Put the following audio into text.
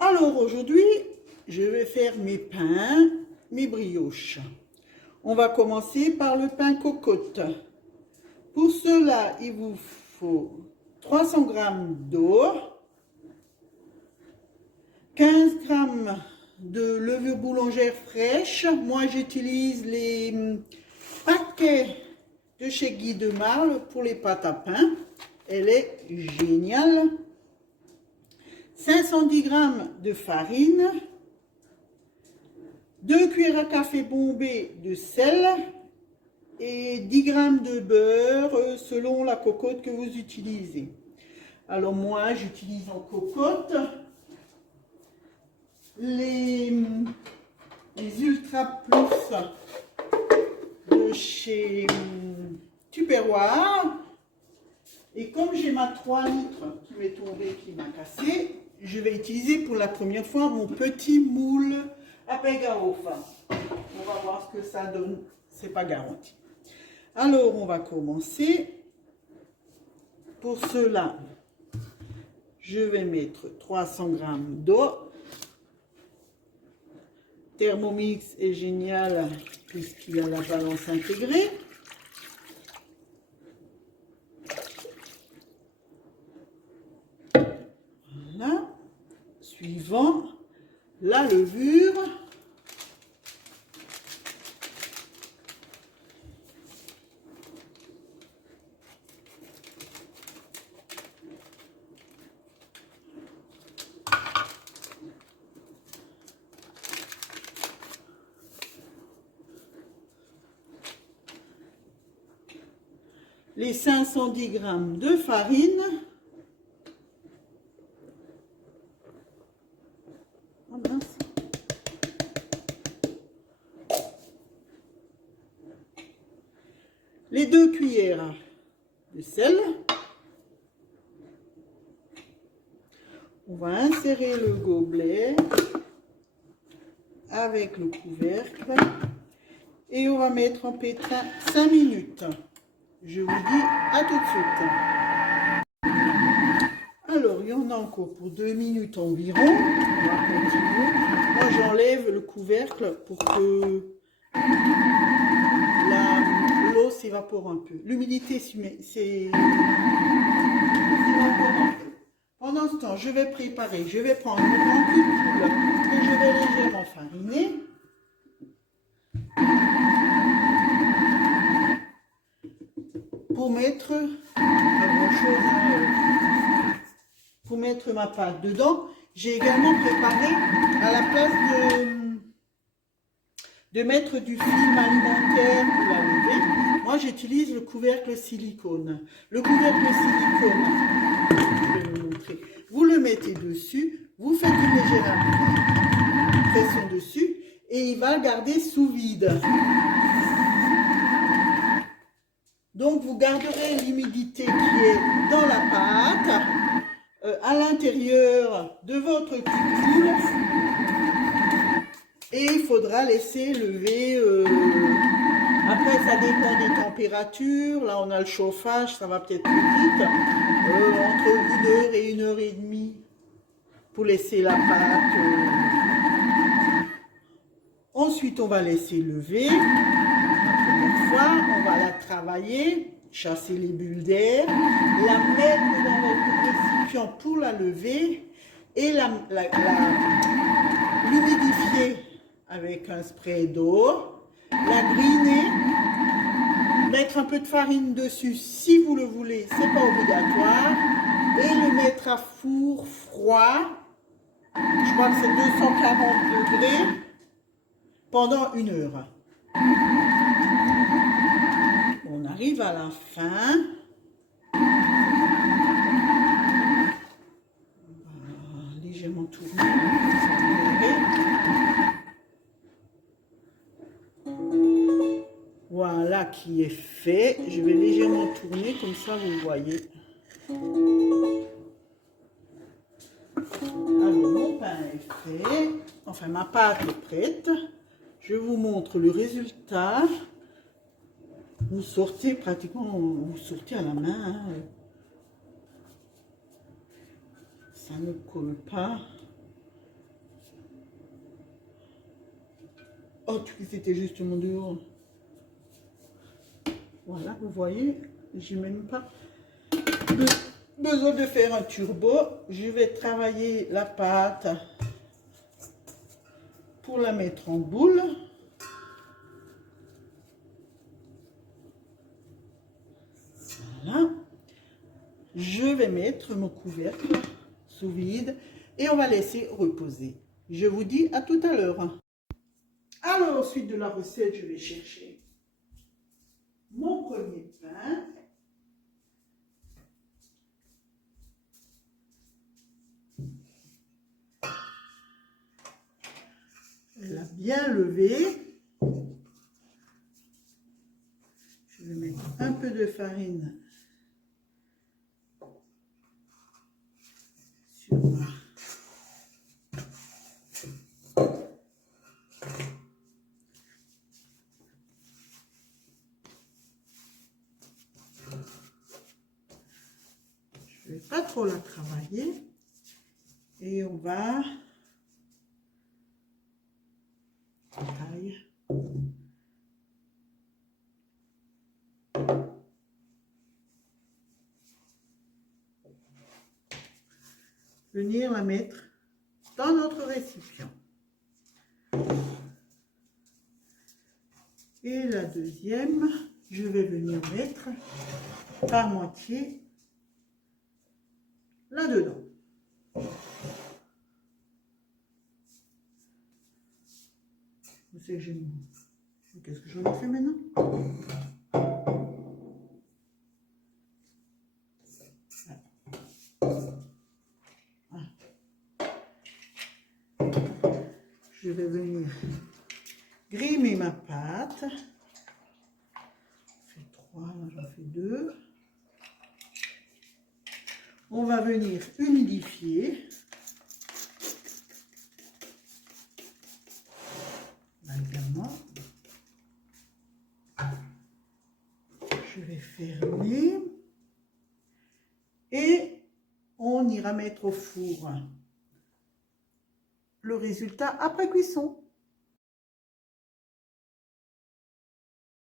Alors aujourd'hui, je vais faire mes pains, mes brioches. On va commencer par le pain cocotte. Pour cela, il vous faut 300 g d'eau, 15 g de levure boulangère fraîche. Moi, j'utilise les paquets de chez Guy de Marle pour les pâtes à pain. Elle est géniale. 510 g de farine, 2 cuillères à café bombées de sel et 10 g de beurre selon la cocotte que vous utilisez. Alors moi, j'utilise en cocotte les Ultra Plus de chez Tupperware. Et comme j'ai ma 3 litres qui m'est tombée, qui m'a cassé, je vais utiliser pour la première fois mon petit moule à Pegaofa. On va voir ce que ça donne, c'est pas garanti. Alors on va commencer. Pour cela, je vais mettre 300 g d'eau. Thermomix est génial puisqu'il y a la balance intégrée. Voilà. Suivant, la levure. Les 510 g de farine. Oh mince. Les 2 cuillères de sel. On va insérer le gobelet avec le couvercle et on va mettre en pétrin 5 minutes. Je vous dis à tout de suite. Alors, il y en a encore pour 2 minutes environ. On va continuer. Moi, j'enlève le couvercle pour que l'eau s'évapore un peu. L'humidité s'évapore un peu. Pendant ce temps, je vais préparer. Je vais prendre mon grand cul de poule que je vais légèrement fariner. Pour mettre pour mettre ma pâte dedans. J'ai également préparé à la place de mettre du film alimentaire pour la lever. Moi, j'utilise le couvercle silicone. Le couvercle silicone, je vais vous montrer. Vous le mettez dessus, vous faites une légère pression dessus et il va le garder sous vide. Donc, vous garderez l'humidité qui est dans la pâte, à l'intérieur de votre poule. Et il faudra laisser lever. Après, ça dépend des températures. Là, on a le chauffage, ça va peut-être plus vite. Entre 1 heure et 1 heure et demie pour laisser la pâte. Ensuite, on va laisser lever. On va la travailler, chasser les bulles d'air, la mettre dans notre récipient pour la lever et l'humidifier avec un spray d'eau, la griner, mettre un peu de farine dessus si vous le voulez, c'est pas obligatoire, et le mettre à four froid, je crois que c'est 240 degrés, pendant 1 heure. On arrive à la fin. On va légèrement tourner. Voilà qui est fait. Je vais légèrement tourner comme ça vous voyez. Alors mon pain est fait. Enfin ma pâte est prête. Je vous montre le résultat. Vous sortez pratiquement, vous sortez à la main. Hein. Ça ne colle pas. Oh, c'était justement dehors. Voilà, vous voyez, j'ai même pas besoin de faire un turbo. Je vais travailler la pâte pour la mettre en boule. Voilà. Je vais mettre mon couvercle sous vide et on va laisser reposer. Je vous dis à tout à l'heure. Alors, suite de la recette, je vais chercher mon premier pain. Elle a bien levé. Je vais mettre un peu de farine sur ma... Je ne vais pas trop la travailler. Et on va... Taille. Venir la mettre dans notre récipient. Et la deuxième, je vais venir mettre par moitié là-dedans. Vous savez, qu'est-ce que j'en ai fait maintenant? Je vais venir grimer ma pâte. J'en fais 3, là j'en fais 2. On va venir humidifier. Là également. Je vais fermer. Et on ira mettre au four le résultat après cuisson.